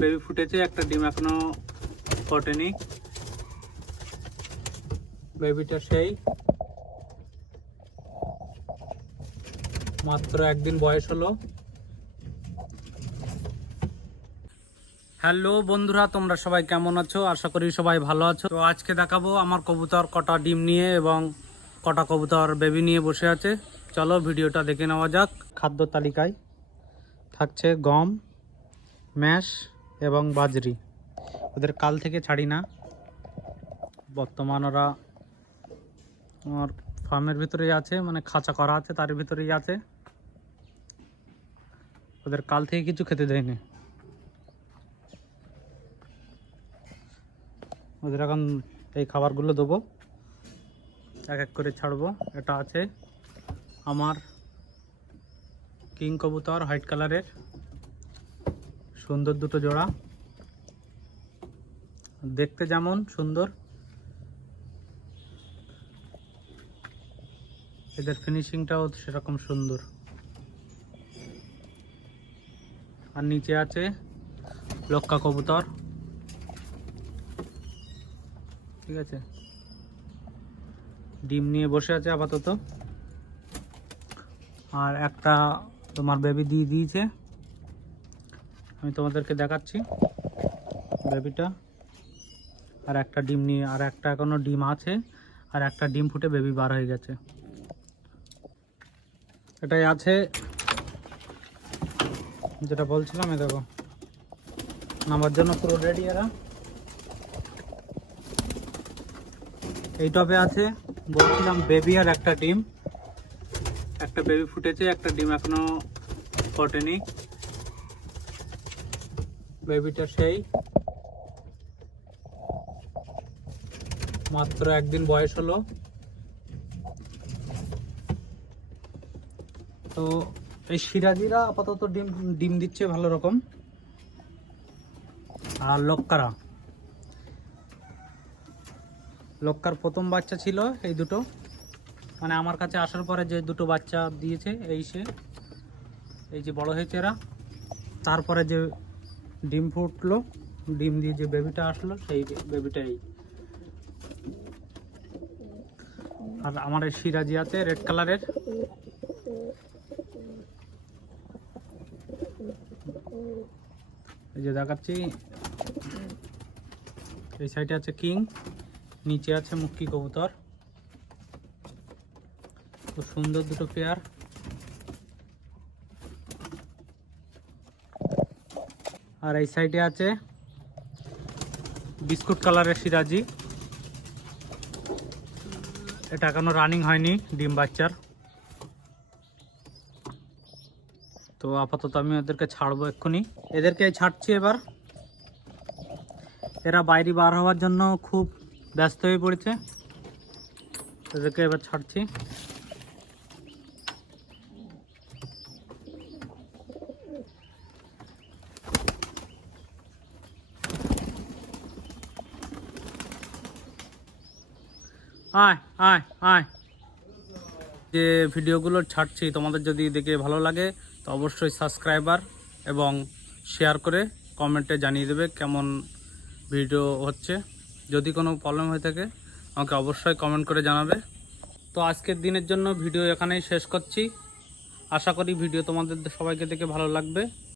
Baby ফুটেছে, একটা ডিম এখনো ফোটেনি। বেবিটা সেই মাত্র একদিন বয়স হলো। হ্যালো বন্ধুরা, তোমরা সবাই কেমন আছো? আশা করি সবাই ভালো আছো। তো আজকে দেখাবো আমার কবুতর কটা ডিম নিয়ে এবং কটা কবুতর বেবি নিয়ে বসে আছে। চলো ভিডিওটা দেখে নেওয়া যাক। খাদ্য তালিকায় থাকছে গম, ম্যাশ এবং বাজরি। ওদের কাল থেকে ছাড়ি না, বর্তমান ওরা আমার ফার্মের ভিতরেই আছে, মানে খাঁচা করা আছে তার ভিতরেই আছে। ওদের কাল থেকে কিছু খেতে দেয়নি। ওদের এখন এই খাবারগুলো দেবো, এক এক করে ছাড়বো। এটা আছে আমার কিং কবুতর, হোয়াইট কালারের সুন্দর দুটো জোড়া। দেখতে যেমন সুন্দর, এদের ফিনিশিংটাও সেরকম সুন্দর। আর নিচে আছে লক্কা কবুতর, ঠিক আছে, ডিম নিয়ে বসে আছে আপাতত। আর একটা তোমার বেবি দিয়ে দিয়েছে, আমি তোমাদেরকে দেখাচ্ছি বেবিটা। আর একটা ডিম নিয়ে, আর একটা এখনো ডিম আছে, আর একটা ডিম ফুটে বেবি বার হয়ে গেছে। এটাই আছে যেটা বলছিলাম, এ দেখো নামার জন্য পুরো রেডি। এরা এই টবে আছে বলছিলাম বেবি আর একটা ডিম। একটা বেবি ফুটেছে, একটা ডিম এখনো ফোটেনি। বেবিটা সেই মাত্র একদিন বয়স হলো। তো এই সিরাজিরা আপাতত ডিম দিচ্ছে ভালো রকম। আর লক্কার প্রথম বাচ্চা ছিল এই দুটো, মানে আমার কাছে আসার পরে যে দুটো বাচ্চা দিয়েছে এই যে বড় হয়েছে এরা। তারপরে যে ডিম ফুটলো, ডিম দিয়ে যে বেবিটা আসলো সেই বেবিটাই। আর আমার এই সিরাজি আছে রেড কালারের, এই যে দেখাচ্ছি। এই সাইডে আছে কিং, নিচে আছে মুক্কি কবুতর। খুব সুন্দর দুটো পেয়ার। আর এই সাইডে আছে বিস্কুট কালারের সিরাজি, এটা এখনো রানিং হয়নি ডিম বাচ্চার। তো আপাতত আমি ওদেরকে ছাড়বো এক্ষুনি, এদেরকে ছাড়ছি এবার। এরা বাইরে বার হওয়ার জন্য খুব ব্যস্ত হয়ে পড়েছে, এদেরকে এবার ছাড়ছি। আয় আয় আয়। যে ভিডিওগুলো ছাড়ছি তোমাদের যদি দেখে ভালো লাগে তো অবশ্যই সাবস্ক্রাইবার এবং শেয়ার করে কমেন্টে জানিয়ে দেবে কেমন ভিডিও হচ্ছে। যদি কোনো প্রবলেম হয়ে থাকে আমাকে অবশ্যই কমেন্ট করে জানাবে। তো আজকের দিনের জন্য ভিডিও এখানেই শেষ করছি। আশা করি ভিডিও তোমাদের সবাইকে দেখে ভালো লাগবে।